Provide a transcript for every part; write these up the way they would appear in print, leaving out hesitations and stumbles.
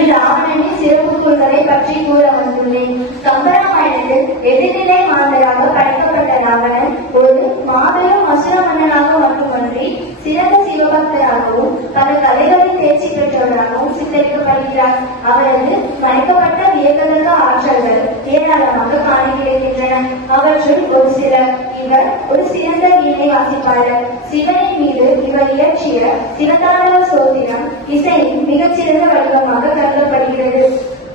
இன்று ராவணனின் சிறப்பு கூறுகளை பற்றி கூற வந்துள்ளேன். கம்பராமாயணத்தில் எதிர்நிலை மாந்தராக படைக்கப்பட்ட ராவணன் ஒரு மாபெரும் அசுர மன்னனாக மட்டுமன்றி சிறந்த சிவபக்தராகவும் பல கலைகளில் தேர்ச்சி பெற்றவராகவும் சித்தரிக்கப்படுகிறார். அவரது மறைக்கப்பட்ட வியக்கத்தக்க ஆற்றல்கள் ஏராளமாக காண கிடைக்கின்றன. அவற்றுள் ஒரு சில: இவர் ஒரு சிறந்த வீணை வாசிப்பாளர். சிவனின் மீது இவர் இயற்றிய சிவதாண்டவ ஸ்தோத்திரம் இசையின் மிகச்சிறந்த வடிவமாக கருதப்படுகிறது.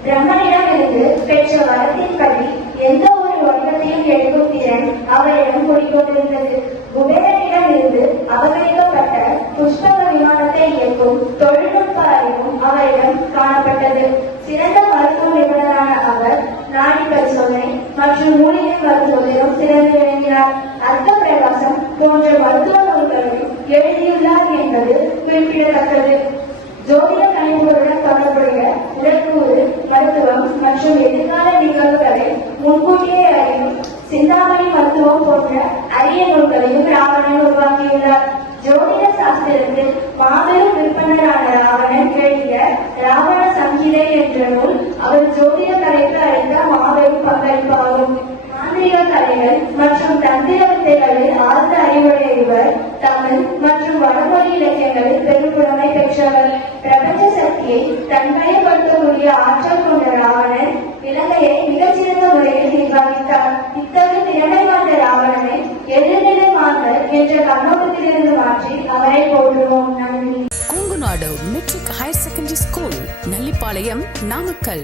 பிரம்மனிடமிருந்து பெற்ற வரத்தின்படி எந்த ஒரு வடிவத்தையும் எடுக்கும் திறன் அவரிடம் கூறிக்கொண்டிருந்தது. குபேரனிடமிருந்து அபகரிக்கப்பட்ட புஷ்பக விமானத்தை இயக்கும் தொழில்நுட்ப அறிவும் அவரிடம் காணப்பட்டது. சிறந்த மருத்துவ நிபுணரான அவர் நாடி பரிசோதனை மற்றும் மூலிகை மருத்துவத்திலும் சிறந்து விளங்கினார். அர்த்த பிரகாசம் போன்ற மருத்துவ நூல்களையும் எழுதியுள்ளார் என்பது குறிப்பிடத்தக்கது. ஜோதிட கணிப்புகளுடன் தொடர்புடைய உடற்கூறு மருத்துவம் மற்றும் எதிர்கால நிகழ்வுகளை முன்கூட்டியே அறியும் சிந்தாமணி மருத்துவம் போன்ற அரிய நூல்களையும் ராவணன் உருவாக்கியுள்ளார். ஜோதிட சாஸ்திரத்தில் மாபெரும் விற்பனரான ராவணன் எழுதிய ராவண சங்கீதை என்ற நூல் அவர் ஜோதிட கலைக்கு அளித்த மாபெரும் பங்களிப்பாகும். மாந்திரிக கலைகள் மற்றும் தந்திர வித்தைகளில் ஆழ்ந்த அறிவுடைய இவர் தமிழ் மற்றும் வடமொழி இலக்கியங்களில் பெரும் புலமை பெற்றவர். பிரபஞ்ச சக்தியை தன்மையப்படுத்தக்கூடிய ஆற்றல் கொண்ட ராவணன் இலங்கையை மிகச்சிறந்த முறையில் நிர்வகித்தார். இத்தகைய திறமை வாய்ந்த ராவணனை எதிர்நிலை மாந்தர் என்ற கண்ணோட்டத்திலிருந்து மாற்றி அவரை போற்றுவோம். நன்றி. Kongunadu matric higher secondary school, Nallipalayam, Namakkal.